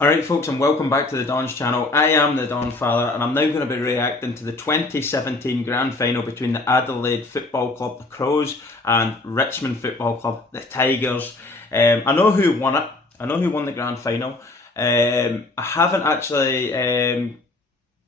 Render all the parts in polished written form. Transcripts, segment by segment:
Alright folks, and welcome back to the Don's channel. I am the Donfather, and I'm now going to be reacting to the 2017 Grand Final between the Adelaide Football Club, the Crows, and Richmond Football Club, the Tigers. I know who won it. I know who won the Grand Final. I haven't actually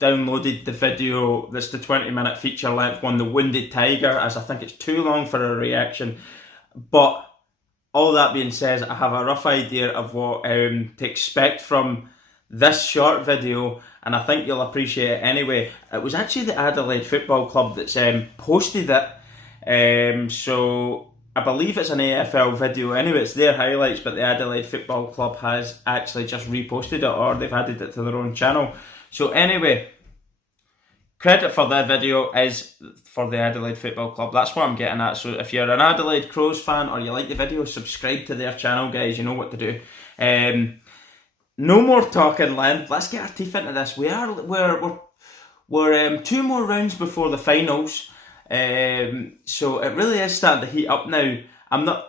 downloaded the video that's the 20-minute feature length one, the Wounded Tiger, as I think it's too long for a reaction. But all that being said, I have a rough idea of what to expect from this short video, and I think you'll appreciate it anyway. It was actually the Adelaide Football Club that's posted it, so I believe it's an AFL video anyway. It's their highlights, but the Adelaide Football Club has actually just reposted it, or they've added it to their own channel. So anyway, credit for that video is for the Adelaide Football Club. That's what I'm getting at. So if you're an Adelaide Crows fan or you like the video, subscribe to their channel, guys. You know what to do. No more talking, Len. Let's get our teeth into this. We're 2 more rounds before the finals. So it really is starting to heat up now.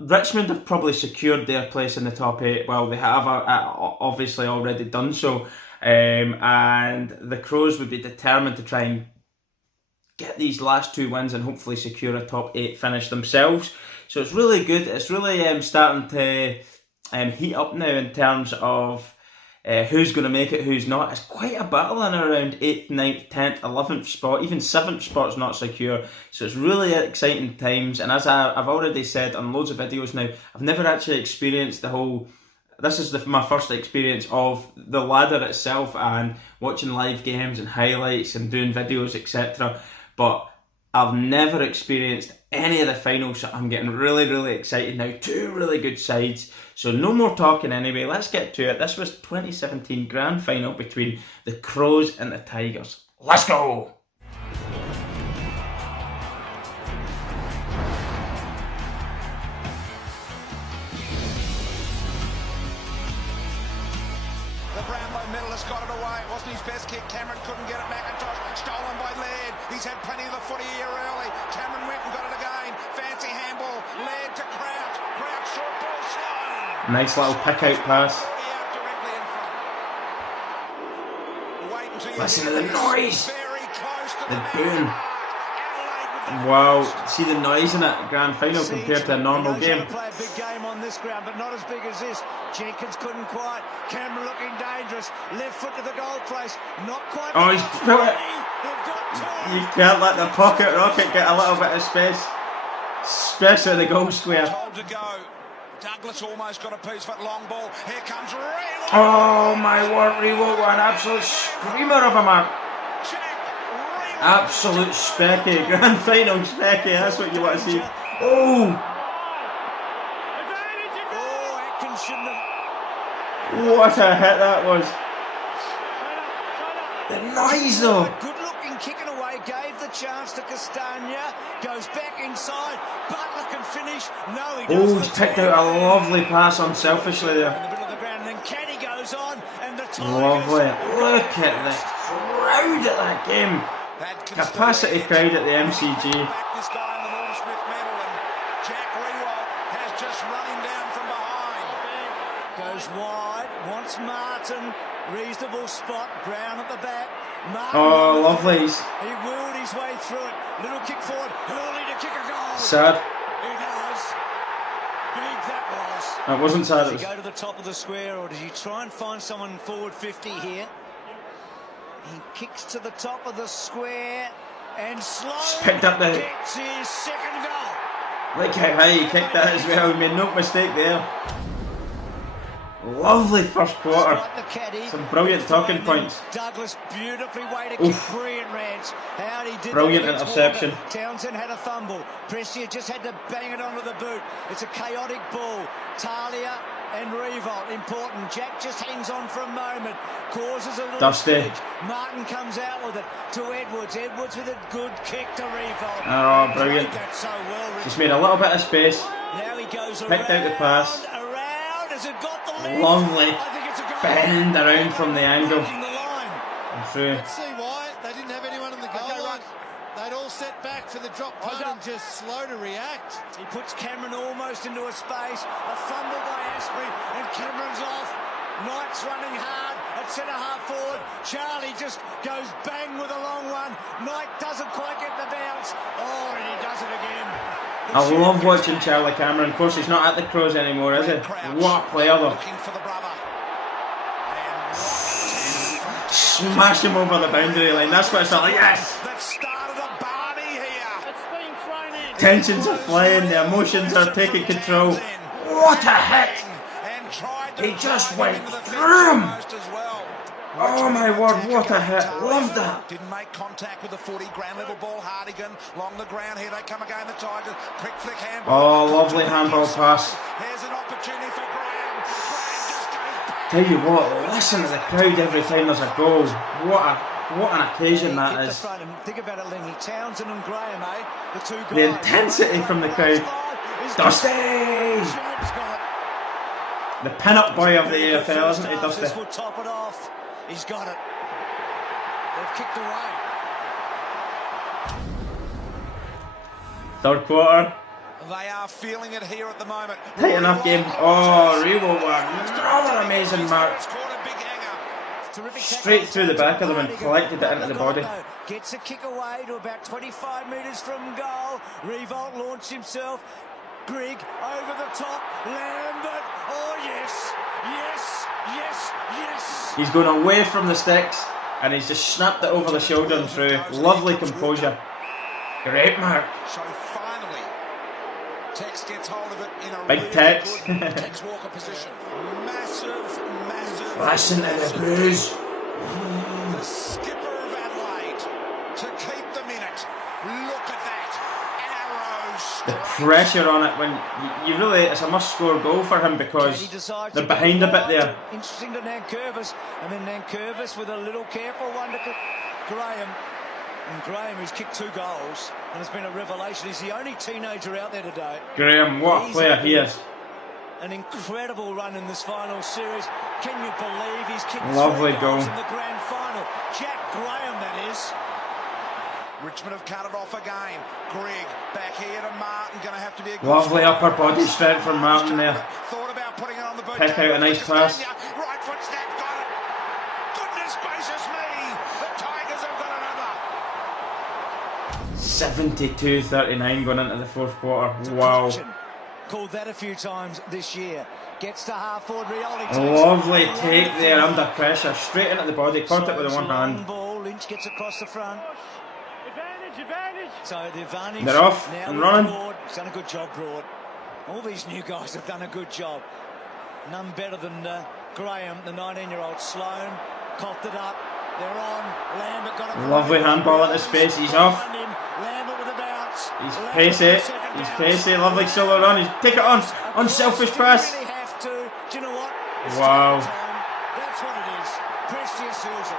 Richmond have probably secured their place in the top 8. Well, they have obviously already done so. And the Crows would be determined to try and get these last 2 wins and hopefully secure a top 8 finish themselves. So it's really good. It's really starting to heat up now in terms of who's going to make it, who's not. It's quite a battle in around 8th, 9th, 10th, 11th spot. Even 7th spot's not secure. So it's really exciting times. And as I've already said on loads of videos now, I've never actually experienced the whole... This is my first experience of the ladder itself and watching live games and highlights and doing videos, etc. But I've never experienced any of the finals, so I'm getting really excited now. 2 really good sides. So no more talking anyway, let's get to it. This was 2017 Grand Final between the Crows and the Tigers. Let's go! Got it away. It wasn't his best kick. Cameron couldn't get it. McIntosh stolen by Laird. He's had plenty of the footy here early. Cameron went and got it again. Fancy handball. Laird to Crouch. Crouch short ball slow. Nice little pick out pass. Listen to the noise. The boom. Wow, see the noise in it, grand final compared to a normal game. Play a big game on this ground, but not as big as this. Jenkins couldn't quite. Cameron looking dangerous. Left foot to the goal place. Not quite. Oh, he's put it. You can't let the pocket rocket get a little bit of space, especially the goal square. Told to go. Douglas almost got a piece of it. Long ball. Here comes Revo. Oh my word, Revo, an absolute screamer of a mark. Absolute specky, grand final specky, that's what you want to see. Oh! What a hit that was. The noise though. Good looking kicking away, gave the chance to Castagna, goes back inside, Butler can finish. No, he doesn't. Oh, he's picked out a lovely pass unselfishly there. In the middle of the ground, and then Caddy goes on, and the lovely. Look at the crowd at that game. Capacity crowd at the MCG. This guy in the Norm Smith medal, and Jack Rewalt has just run him down from behind. Goes wide, wants Martin, reasonable spot, Brown at the back. Martin lovely. He wheeled his way through it. Little kick forward, Hurley to kick a goal. Sad. It was. Big that was. It wasn't sad. Does he go to the top of the square, or does he try and find someone forward 50 here? He kicks to the top of the square and slowly picked up the... gets his second goal. Look how high he kicked that as well. He made no mistake there. Lovely first quarter. Some brilliant talking points. Douglas beautifully way to kick. Brilliant Rance. How he did brilliant that interception. Walker. Townsend had a fumble. Prestia just had to bang it onto the boot. It's a chaotic ball. Talia and Revolt important. Jack just hangs on for a moment. Causes a little Dusty. damage. Martin comes out with it to Edwards. Edwards with a good kick to Revolt. Oh, brilliant. So well, just made a little bit of space. now he goes picked out the pass. Around. Has it got the lead? Lovely. I think it's a goal. Bend around from the angle. And through. Let's see why. They didn't have anyone on the goal line. They'd all set back for the drop punt and just slow to react. He puts Cameron almost into a space. A fumble by Asprey, and Cameron's off. Knight's running hard at centre half forward. Charlie just goes bang with a long one. Knight doesn't quite get the bounce. Oh, and he does it again. I love watching Charlie Cameron. Of course, he's not at the Crows anymore, is he? What a player though. Smash him over the boundary line. That's what it's like. Yes! Tensions are flying. The emotions are taking control. What a hit! He just went through him. Oh my word, what a hit. Love that. Didn't make contact with the footy. Ground level ball, Hardigan. Along the ground, here they come again, the Tigers. Quick flick handball. Oh, lovely handball pass. Here's an opportunity for Graham. Graham just goes. Tell you what, listen to the crowd every time there's a goal. What an occasion that is. Think about it, Lingy. Townsend and Graham, eh? The two guys. The intensity from the crowd. Dusty! The pin-up boy of the AFL, isn't he, Dusty? This will top it off. He's got it. They've kicked away. Third quarter. They are feeling it here at the moment. Tight enough game. Oh, Revo another amazing mark. Straight through the back of them and collected it into the body. Gets a kick away to about 25 metres from goal. Revolt launched himself. Grigg over the top. Lambert. Oh yes, yes, yes, yes. He's going away from the sticks and he's just snapped it over the shoulder and through. Lovely composure. Great mark. So finally, Tex gets hold of it in a Big really Tex. good Tex Walker position. Massive. Listen to the booze. The skipper of Adelaide to keep them in it. Look at that. Arrows. The pressure on it when you really, it's a must-score goal for him because they're behind a bit there. Interesting to Nankervis, and then Nankervis with a little careful one to Graham. And Graham, who's kicked 2 goals and has been a revelation. He's the only teenager out there today. Graham, what a player he is. An incredible run in this final series. Can you believe he's kicked Lovely 3 goal goals in the grand final? Jack Graham, that is. Richmond have cut it off again. Grigg back here to Martin. Going to have to be a good Lovely upper body strength from Martin there. Thought about putting it on the boot. Pick out a nice pass. Right foot snap, got it. Goodness gracious me. The Tigers have got another. 72-39 going into the fourth quarter. Wow. Called that a few times this year. Gets to half forward. Rioli. Lovely take there under pressure. Straight into the body. Caught it with the one hand. Ball. Lynch gets across the front. Advantage. So the advantage. They're off now and running. Broad. He's done a good job, Broad. All these new guys have done a good job. None better than Graham, the 19-year-old. Sloan coughed it up. They're on. Lambert got it. Lovely handball into space. He's off. Lambert with a bounce. He's pacey. He's pacey. Lovely solo run. He's take it on. Unselfish pass. Really have to. Do you know what? Wow. That's what it is. Prestia seals it.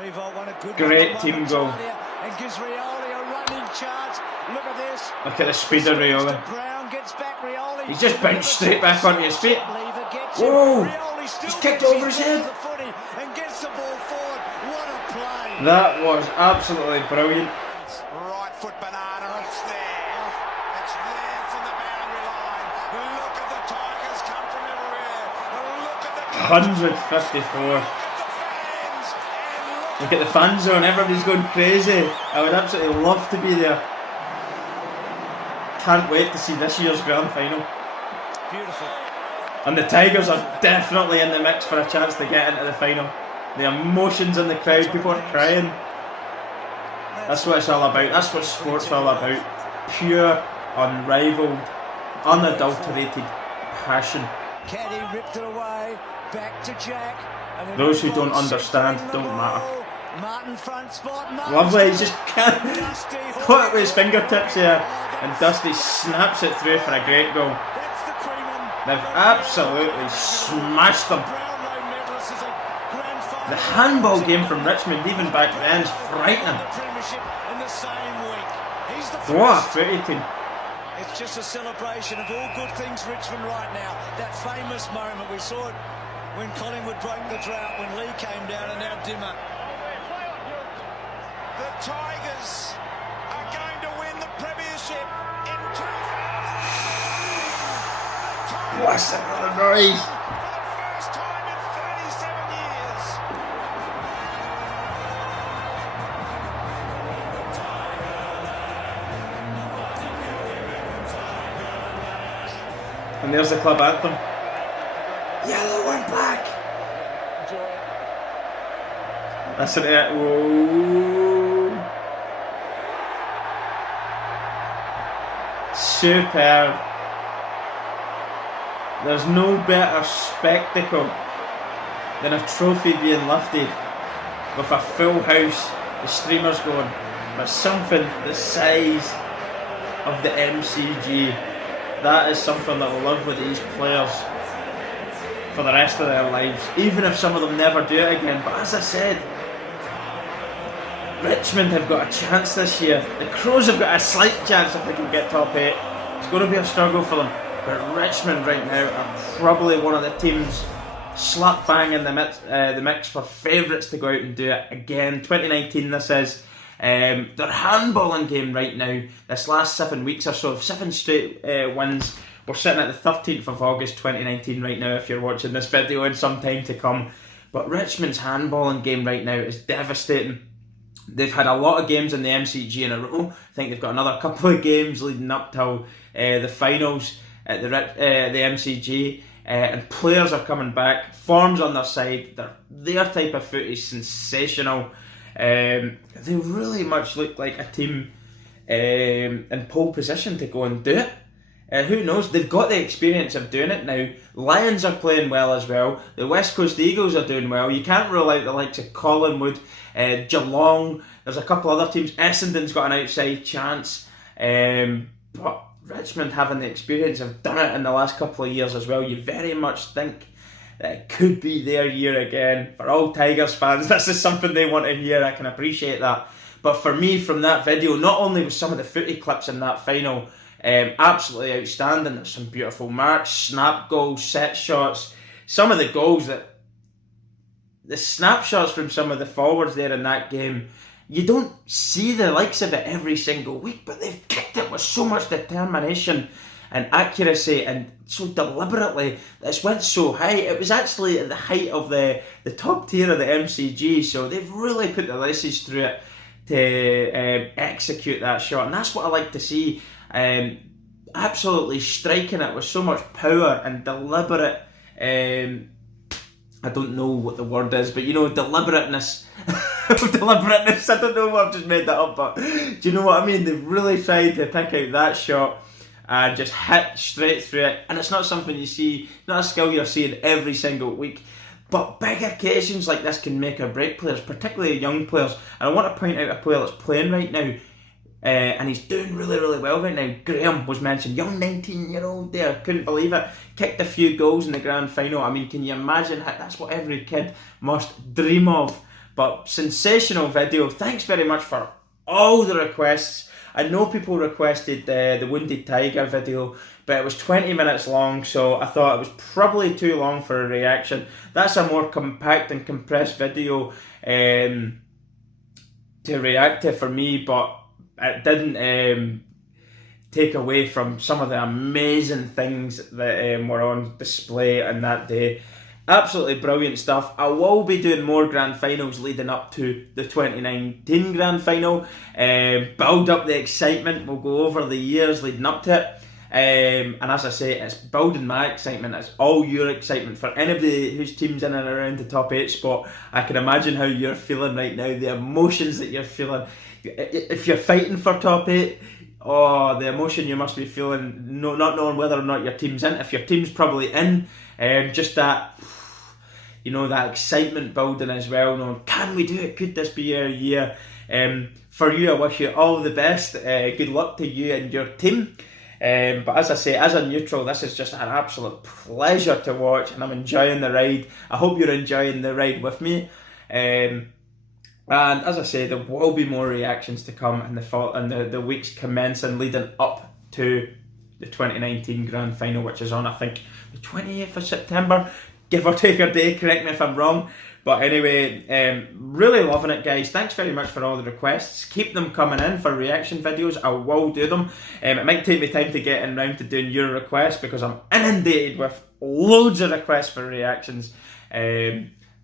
Revolt won a good Great team goal. And gives Rioli a running charge. Look at this. Look at the speed of Rioli. Brown gets back. Rioli. He's just bounced straight back onto his feet. Whoa! He's kicked over his head. And gets the ball forward. What a play. That was absolutely brilliant. Right foot banana. It's there. It's there from the boundary line. Look at the Tigers come from everywhere. Look at the 154. Look at the fan zone, everybody's going crazy. I would absolutely love to be there. Can't wait to see this year's grand final. Beautiful. And the Tigers are definitely in the mix for a chance to get into the final. The emotions in the crowd, people are crying. That's what it's all about, that's what sport's all about. Pure, unrivaled, unadulterated passion. Caddy ripped it away, back to Jack. Those who don't understand don't matter. Martin front spot. Lovely, he just can't put it with his fingertips here, and Dusty snaps it through for a great goal. They've absolutely smashed them. The handball game from Richmond, even back then, is frightening. What a footy team. It's just a celebration of all good things Richmond right now. That famous moment, we saw it when Collingwood broke the drought, when Lee came down, and now Dimmer. The Tigers are going to win the premiership in 2000. What's that for the noise? For the first time in 30 And there's the club anthem. Yellow and black. Listen to it. Whoa. Superb. There's no better spectacle than a trophy being lifted with a full house, the streamers going, but something the size of the MCG. That is something that will live with these players for the rest of their lives, even if some of them never do it again. But as I said, Richmond have got a chance this year. The Crows have got a slight chance if they can get top 8. It's going to be a struggle for them. But Richmond right now are probably one of the teams slap bang in the mix for favourites to go out and do it again. 2019 this is. Their handballing game right now, this last 7 weeks or so, 7 straight wins. We're sitting at the 13th of August 2019 right now if you're watching this video in some time to come. But Richmond's handballing game right now is devastating. They've had a lot of games in the MCG in a row. I think they've got another couple of games leading up till the finals at the MCG. And players are coming back. Form's on their side. Their type of foot is sensational. They really much look like a team in pole position to go and do it. Who knows? They've got the experience of doing it now. Lions are playing well as well. The West Coast Eagles are doing well. You can't rule out the likes of Collingwood, Geelong. There's a couple other teams. Essendon's got an outside chance. But Richmond, having the experience, have done it in the last couple of years as well. You very much think that it could be their year again. For all Tigers fans, this is something they want to hear. I can appreciate that. But for me, from that video, not only was some of the footy clips in that final absolutely outstanding, there's some beautiful marks, snap goals, set shots. Some of the goals the snapshots from some of the forwards there in that game, you don't see the likes of it every single week, but they've kicked it with so much determination and accuracy, and so deliberately. This went so high. It was actually at the height of the top tier of the MCG, so they've really put the laces through it to execute that shot, and that's what I like to see. Absolutely striking it with so much power and deliberate. I don't know what the word is, but you know, deliberateness. Deliberateness. I don't know what I've just made that up, but do you know what I mean? They've really tried to pick out that shot and just hit straight through it. And it's not something you see, not a skill you're seeing every single week. But big occasions like this can make or break players, particularly young players. And I want to point out a player that's playing right now, and he's doing really, really well right now. Graham was mentioned, young 19-year-old there, couldn't believe it. Kicked a few goals in the grand final. I mean, can you imagine? That's what every kid must dream of. But sensational video. Thanks very much for all the requests. I know people requested the Wounded Tiger video, but it was 20 minutes long, so I thought it was probably too long for a reaction. That's a more compact and compressed video to react to for me, but it didn't take away from some of the amazing things that were on display on that day. Absolutely brilliant stuff. I will be doing more grand finals leading up to the 2019 grand final. Build up the excitement. We'll go over the years leading up to it. And as I say, it's building my excitement. It's all your excitement. For anybody whose team's in and around the top 8 spot, I can imagine how you're feeling right now. The emotions that you're feeling. If you're fighting for top 8, oh, the emotion you must be feeling, not knowing whether or not your team's in. If your team's probably in, just that, you know, that excitement building as well. Knowing, can we do it? Could this be our year? For you, I wish you all the best. Good luck to you and your team. But as I say, as a neutral, this is just an absolute pleasure to watch, and I'm enjoying the ride. I hope you're enjoying the ride with me. And as I say, there will be more reactions to come in the weeks commencing leading up to the 2019 grand final, which is on, I think, the 28th of September, give or take a day. Correct me if I'm wrong. But anyway, really loving it, guys. Thanks very much for all the requests. Keep them coming in for reaction videos. I will do them. It might take me time to get in round to doing your requests because I'm inundated with loads of requests for reactions.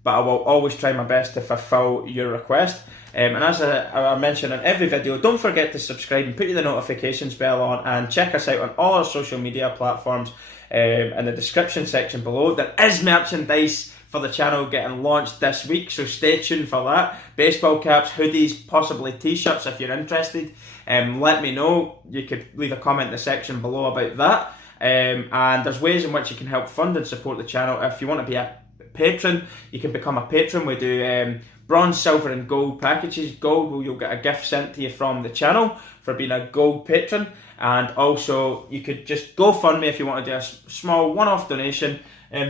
but I will always try my best to fulfill your request. And as I mention in every video, don't forget to subscribe and put the notifications bell on, and check us out on all our social media platforms in the description section below. There is merchandise for the channel getting launched this week, so stay tuned for that. Baseball caps, hoodies, possibly t-shirts if you're interested. Let me know. You could leave a comment in the section below about that. And there's ways in which you can help fund and support the channel. If you want to be a patron, you can become a patron. We do bronze, silver and gold packages. Gold, well, you'll get a gift sent to you from the channel for being a gold patron. And also you could just GoFundMe if you want to do a small one-off donation,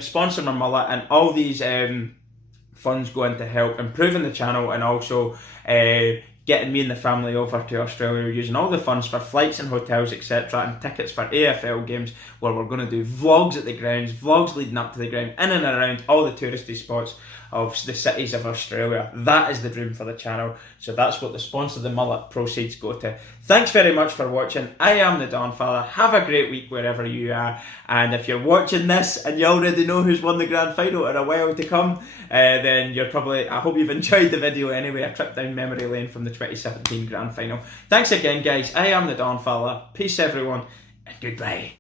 sponsor my mullet, and all these funds go into help improving the channel, and also getting me and the family over to Australia. We're using all the funds for flights and hotels, etc., and tickets for AFL games, where we're going to do vlogs at the grounds, vlogs leading up to the ground, in and around all the touristy spots of the cities of Australia. That is the dream for the channel, so that's what the Sponsor the Mullet proceeds go to. Thanks very much for watching. I am the Donfather. Have a great week wherever you are, and if you're watching this and you already know who's won the grand final or a while to come, then you're probably, I hope you've enjoyed the video anyway, a trip down memory lane from the 2017 grand final. Thanks again guys, I am the Donfather. Peace everyone, and goodbye.